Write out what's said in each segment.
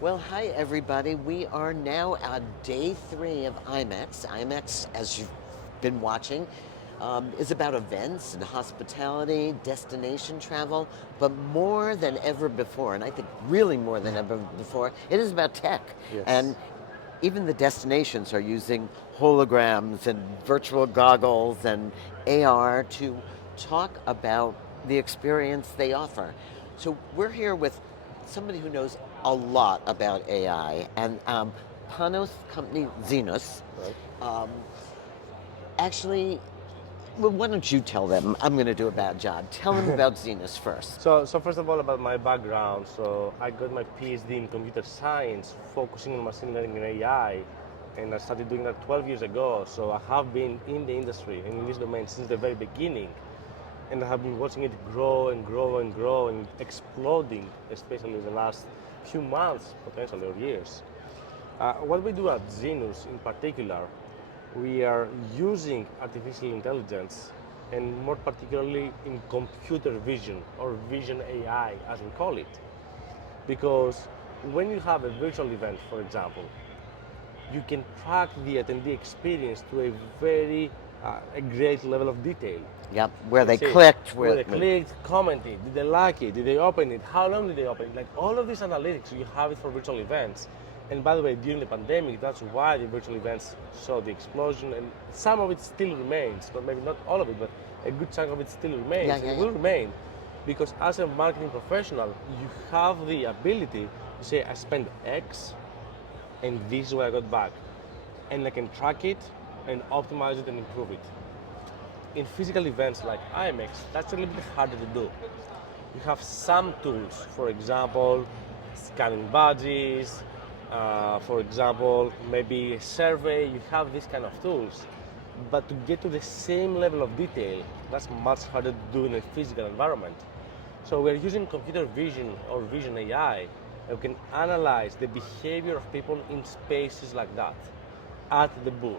Well, hi everybody. We are now on day 3 of IMEX. IMEX, as you've been watching, is about events and hospitality, destination travel, but more than ever before, and I think really more than ever before, it is about tech. And Yes. even the destinations are using holograms and virtual goggles and AR to talk about the experience they offer. So we're here with somebody who knows a lot about AI, and Panos company Zenus Right. um, actually. Well, why don't you tell them? I'm going to do a bad job. Tell them about Zenus first. So first of all, about my background. So I got my PhD in computer science, focusing on machine learning and AI, and I started doing that 12 years ago. So I have been in the industry and in this domain since the very beginning, and I have been watching it grow and grow and grow and exploding, especially in the last few months, potentially or years. What we do at Zenus in particular, we are using artificial intelligence and more particularly in computer vision or vision AI as we call it. Because when you have a virtual event, for example, you can track the attendee experience to a very a great level of detail. Yep, where You they see, clicked, where they clicked, commented, did they like it, did they open it, how long did they open it? Like all of these analytics, you have it for virtual events. And by the way, during the pandemic, that's why the virtual events saw the explosion, and some of it still remains, but maybe not all of it, but a good chunk of it still yeah, remains, and yeah, it yeah. will remain, because as a marketing professional, you have the ability to say, I spent X, and this is what I got back, and I can track it and optimize it and improve it. In physical events like IMEX, that's a little bit harder to do. You have some tools, for example, scanning badges, for example, maybe a survey, you have these kind of tools. But to get to the same level of detail, that's much harder to do in a physical environment. So we're using computer vision or vision AI, and we can analyze the behavior of people in spaces like that, at the booth,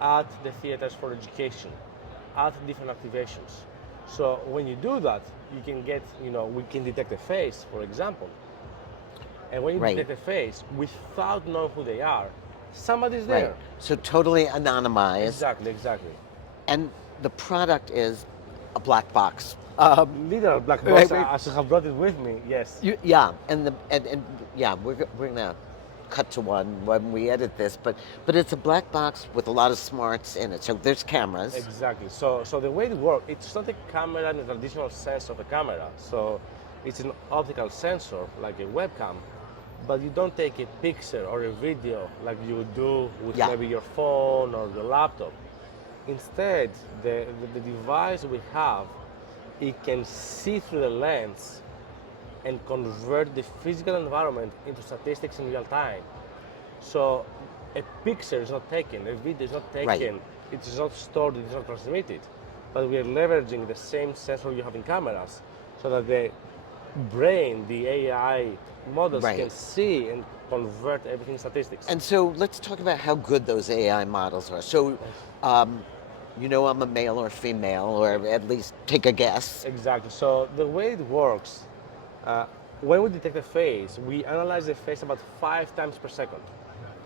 at the theaters for education, at different activations. So when you do that, you can get, we can detect a face, for example. And when you Right, detect a face without knowing who they are, somebody's right. there. So totally anonymized, Exactly, exactly. and the product is a black box. Literal black Right, box, right. as I have brought it with me, yes. Yeah, and yeah, we're gonna cut to one when we edit this, but it's a black box with a lot of smarts in it. So there's cameras. Exactly. So the way it works, it's not a camera in the traditional sense of a camera. So it's an optical sensor, like a webcam, but you don't take a picture or a video like you would do with Yeah, maybe your phone or your laptop. Instead, the device we have, it can see through the lens and convert the physical environment into statistics in real time. So a picture is not taken, a video is not right, taken, it is not stored, it is not transmitted. But we are leveraging the same sensor you have in cameras so that the brain, the AI models can right. see and convert everything statistics. And so let's talk about how good those AI models are. So, um, I'm a male or female, or at least take a guess. Exactly. So the way it works, uh, when we detect a face, we analyze the face about 5 times per second.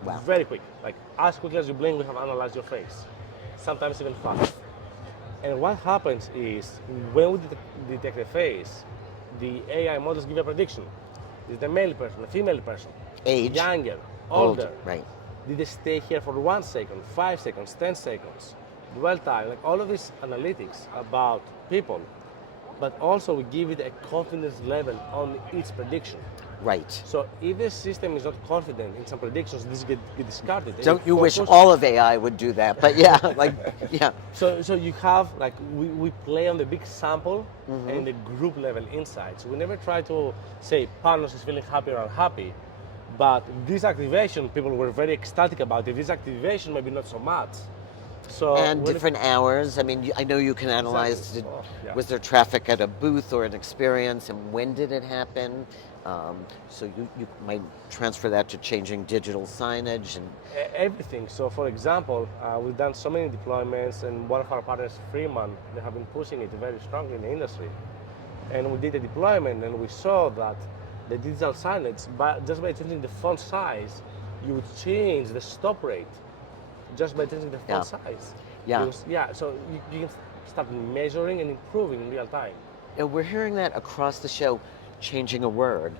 Wow. Very quick. Like as quickly as you blink, we have analyzed your face. Sometimes even faster. And what happens is when we detect a face, the AI models give a prediction. Is it a male person, a female person, Age, younger, old, older? right. Did they stay here for 1 second, 5 seconds, 10 seconds? Dwell time, like all of these analytics about people, but also we give it a confidence level on each prediction. Right. So if the system is not confident in some predictions, this get discarded and you Don't you wish focus. all of AI would do that? But yeah, like, yeah. So you have like we play on the big sample and the group level insights. We never try to say Panos is feeling happy or unhappy, but this activation people were very ecstatic about it. This activation maybe not so much. So And when different hours. I mean, I know you can exactly, analyze, oh, yeah. was there traffic at a booth or an experience, and when did it happen? So you might transfer that to changing digital signage and Everything. So, for example, we've done so many deployments, and one of our partners, Freeman, they have been pushing it very strongly in the industry. And we did a deployment, and we saw that the digital signage, but just by changing the font size, you would change the stop rate just by changing the Yeah. font size. Yeah. Because, yeah, so you can start measuring and improving in real time. And we're hearing that across the show, changing a word.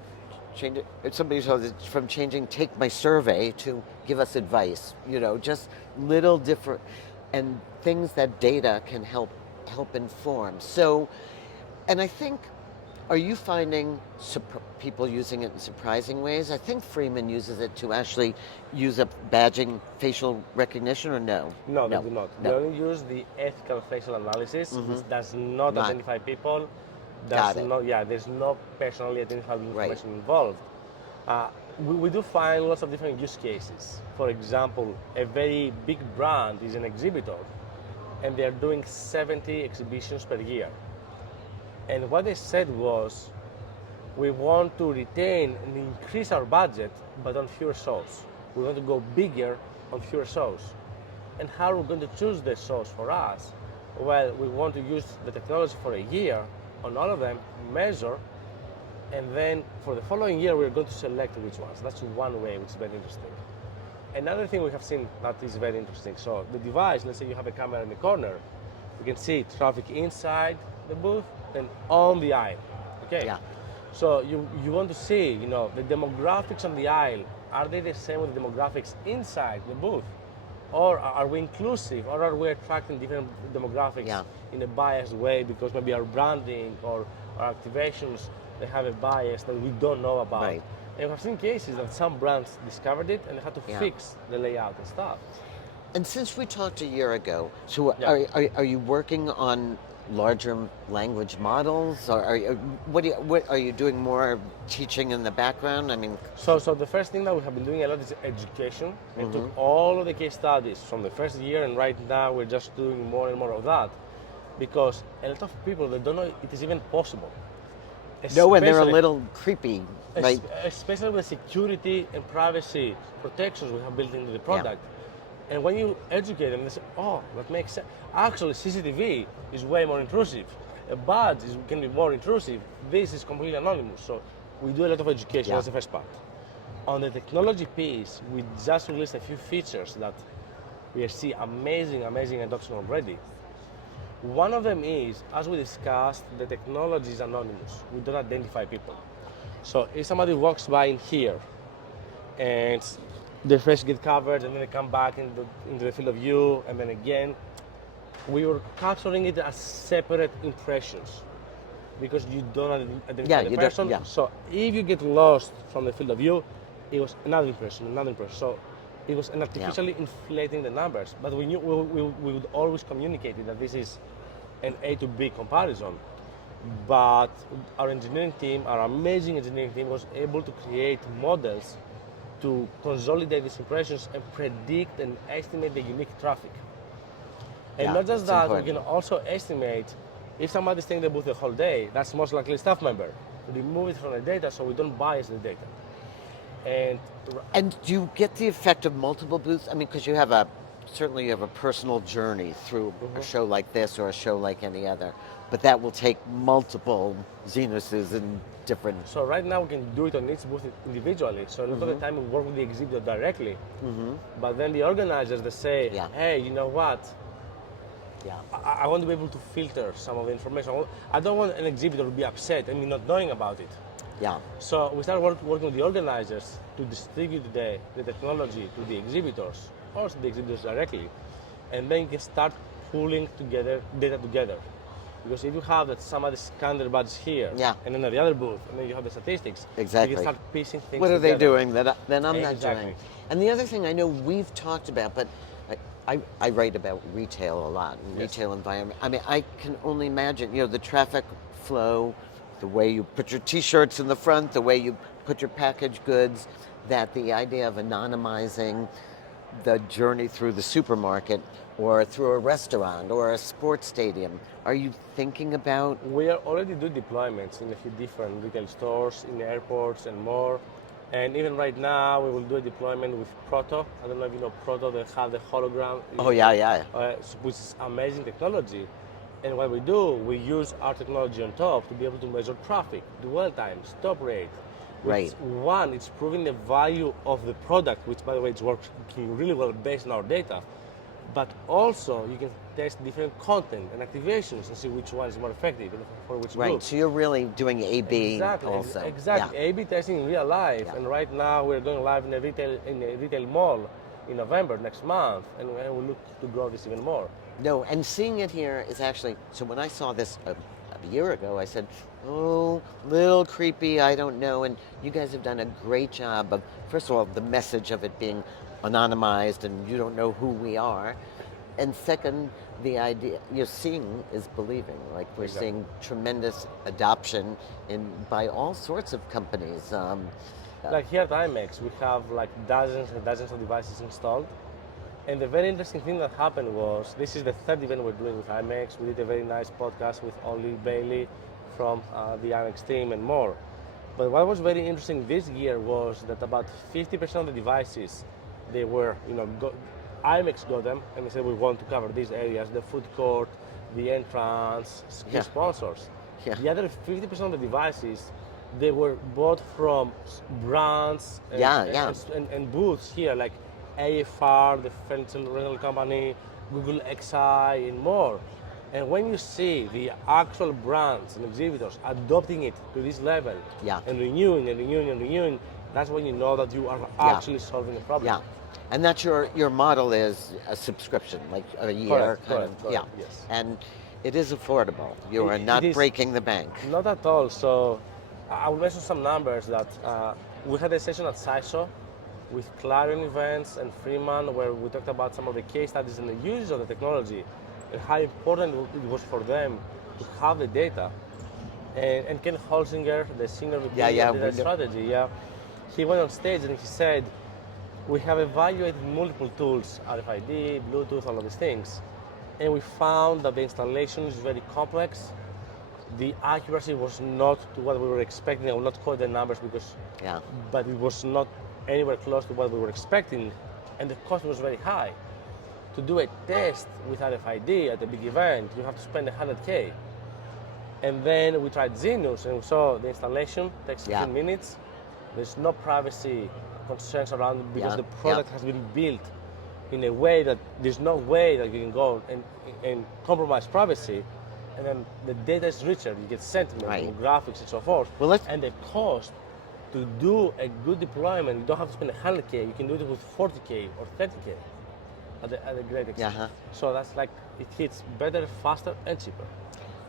Change, if somebody told us from changing take my survey to give us advice, just little different and things that data can help inform. So, and I think, are you finding people using it in surprising ways? I think Freeman uses it to actually use up badging facial recognition, or no? No, they No, do not. They no. only use the ethical facial analysis, which does not Not. identify people. Got it. There's no personally identifiable Right. information involved. We do find lots of different use cases. For example, a very big brand is an exhibitor, and they are doing 70 exhibitions per year. And what they said was, we want to retain and increase our budget, but on fewer shows. We want to go bigger on fewer shows. And how are we going to choose the shows for us? Well, we want to use the technology for a year on all of them, measure, and then for the following year, we're going to select which ones. That's one way, which is very interesting. Another thing we have seen that is very interesting. So the device, let's say you have a camera in the corner, you can see traffic inside the booth and on the aisle. Okay. Yeah. So you want to see, the demographics on the aisle. Are they the same with the demographics inside the booth? Or are we inclusive? Or are we attracting different demographics in a biased way because maybe our branding or our activations, they have a bias that we don't know about? Right. And we've seen cases that some brands discovered it and they had to fix the layout and stuff. And since we talked a year ago, so Yeah. are you working on larger language models, or what are you doing more teaching in the background? I mean, So the first thing that we have been doing a lot is education. We took all of the case studies from the first year, and right now we're just doing more and more of that, because a lot of people, they don't know it is even possible. no, and they're a Especially- little creepy, right? Especially with security and privacy protections we have built into the product. And when you educate them, they say, oh, that makes sense. Actually, CCTV is way more intrusive. A badge can be more intrusive. This is completely anonymous. So we do a lot of education. That's the first part. On the technology piece, we just released a few features that we see amazing adoption already. One of them is, as we discussed, the technology is anonymous. We don't identify people. So if somebody walks by in here and their face get covered and then they come back into the field of view and then again, we were capturing it as separate impressions because you don't identify the person. So if you get lost from the field of view, it was another impression. So it was an artificially inflating the numbers. But we knew we would always communicate it that this is an A to B comparison. But our engineering team, our amazing engineering team, was able to create models to consolidate these impressions and predict and estimate the unique traffic. And not just that, we can also estimate if somebody's staying in the booth the whole day, that's most likely a staff member. Remove it from the data so we don't bias the data. And do you get the effect of multiple booths? I mean, because certainly you have a personal journey through a show like this or a show like any other, but that will take multiple Zenuses and different. So right now we can do it on each booth individually. So a lot of the time we work with the exhibitor directly, but then the organizers, they say, hey, you know what? I want to be able to filter some of the information. I don't want an exhibitor to be upset and me not knowing about it. So we started working with the organizers to distribute the technology to the exhibitors, or to the exhibitors directly, and then you can start pulling data together. Because if you have that somebody scanned their badges here, and then at the other booth, and then you have the statistics, you can start piecing things What are together. they doing that I'm not Exactly. doing? And the other thing I know we've talked about, but I write about retail a lot, retail environment. I mean, I can only imagine, the traffic flow, the way you put your T-shirts in the front, the way you put your packaged goods, that the idea of anonymizing the journey through the supermarket or through a restaurant or a sports stadium. Are you thinking about? We are already doing deployments in a few different retail stores, in airports and more. And even right now, we will do a deployment with Proto. I don't know if you know Proto, they have the hologram. Oh, yeah. Which is amazing technology. And what we do, we use our technology on top to be able to measure traffic, dwell time, stop rate, Right. One, it's proving the value of the product, which by the way, it's working really well based on our data. But also, you can test different content and activations and see which one is more effective and for which Right. group. So you're really doing A/B Exactly, also. exactly. Yeah. A/B testing in real life, Yeah. and right now we're going live in a retail mall in November next month, and we look to grow this even more. No, and seeing it here is actually, so when I saw this a year ago, I said, oh, little creepy, I don't know. And you guys have done a great job of, first of all, the message of it being anonymized and you don't know who we are. And second, the idea, you're seeing is believing. Like we're Exactly. seeing tremendous adoption by all sorts of companies. Like here at IMEX, we have like dozens and dozens of devices installed. And the very interesting thing that happened was, this is the third event we're doing with IMEX. We did a very nice podcast with Oli Bailey from the IMEX team and more. But what was very interesting this year was that about 50% of the devices, they were, IMEX got them and they said we want to cover these areas, the food court, the entrance, key Yeah. sponsors. Yeah. The other 50% of the devices, they were bought from brands and, Yeah. and booths here like AFR, the furniture rental company, Google XI, and more. And when you see the actual brands and exhibitors adopting it to this level Yeah. and renewing, that's when you know that you are actually solving a problem. Yeah. And that's your model is a subscription, like a year Correct, kind of. correct, Yeah. yes. And it is affordable. You are It not is. breaking the bank. Not at all. So I will mention some numbers that we had a session at CISO with Clarion Events and Freeman where we talked about some of the case studies and the use of the technology and how important it was for them to have the data. And Ken Holzinger, the senior VP of data strategy, he went on stage and he said, we have evaluated multiple tools, RFID, Bluetooth, all of these things, and we found that the installation is very complex. The accuracy was not to what we were expecting. I will not quote the numbers but it was not anywhere close to what we were expecting, and the cost was very high. To do a test with RFID at a big event, you have to spend 100K. And then we tried Zenus, and we saw the installation takes 15 minutes. There's no privacy concerns around it because the product has been built in a way that there's no way that you can go and compromise privacy. And then the data is richer. You get sentiment and graphics and so forth. And the cost to do a good deployment, you don't have to spend 100K. You can do it with 40K or 30K at a great extent. So that's like, it hits better, faster, and cheaper.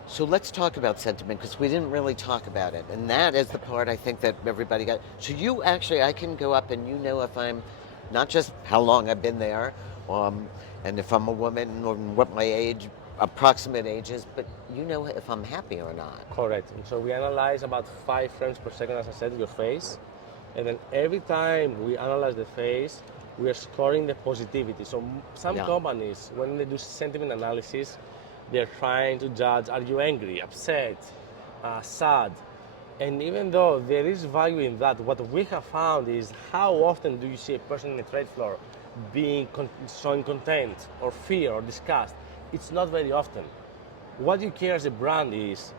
So let's talk about sentiment because we didn't really talk about it. And that is the part I think that everybody got. So you actually, I can go up and you know if I'm, not just how long I've been there, and if I'm a woman and what my age, approximate age is, but you know if I'm happy or not. Correct. And so we analyze about 5 frames per second, as I said, your face. And then every time we analyze the face, we are scoring the positivity. So some companies, when they do sentiment analysis, they're trying to judge, are you angry, upset, sad? And even though there is value in that, what we have found is how often do you see a person in the trade floor showing content or fear or disgust? It's not very often. What you care as a brand is,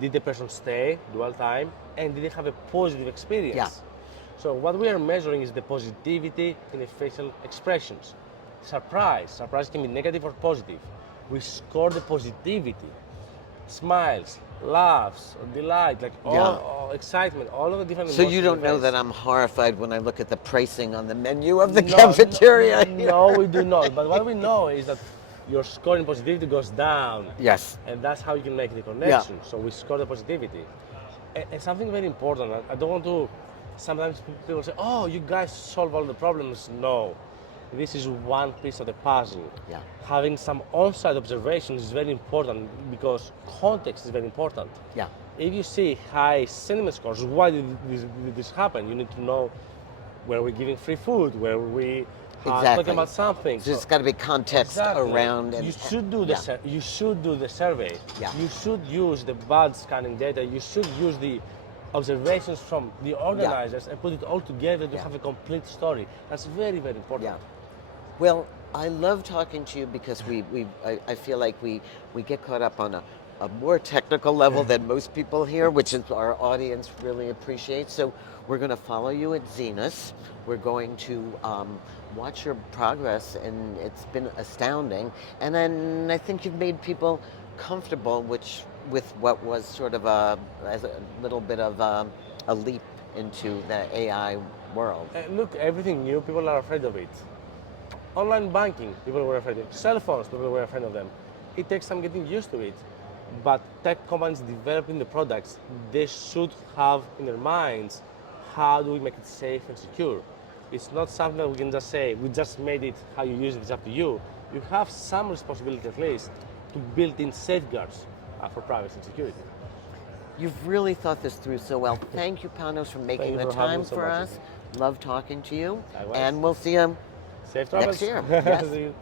did the person stay dual time and did they have a positive experience? Yeah. So what we are measuring is the positivity in the facial expressions. Surprise can be negative or positive. We score the positivity, smiles, laughs, delight, like all excitement, all of the different So emotions. you don't know that I'm horrified when I look at the pricing on the menu of the cafeteria? No, we do not. But what we know is that your scoring positivity goes down. Yes. And that's how you can make the connection. So we score the positivity. And something very important, I don't want to, sometimes people say, oh, you guys solve all the problems. No. This is one piece of the puzzle. Yeah. Having some on-site observations is very important because context is very important. Yeah. If you see high sentiment scores, why did this happen? You need to know where we're giving free food, where we talking about something. So it's got to be context around. And you should do the you should do the survey. Yeah. You should use the bud scanning data. You should use the observations from the organizers and put it all together to have a complete story. That's very, very important. Yeah. Well, I love talking to you because I feel like we get caught up on a more technical level than most people here, which is our audience really appreciates. So we're going to follow you at Zenus. We're going to watch your progress, and it's been astounding. And then I think you've made people comfortable, which with what was sort of as a little bit of a leap into the AI world. Look, everything new, people are afraid of it. Online banking, people were afraid of it. Cell phones, people were afraid of them. It takes some getting used to it. But tech companies developing the products, they should have in their minds, how do we make it safe and secure? It's not something that we can just say, we just made it, how you use it is up to you. You have some responsibility at least to build in safeguards for privacy and security. You've really thought this through so well. Thank you, Panos, for making you the for having time me so for much. us. Love talking to you. Likewise. And we'll see you Safe travels. next year. Yes. See you.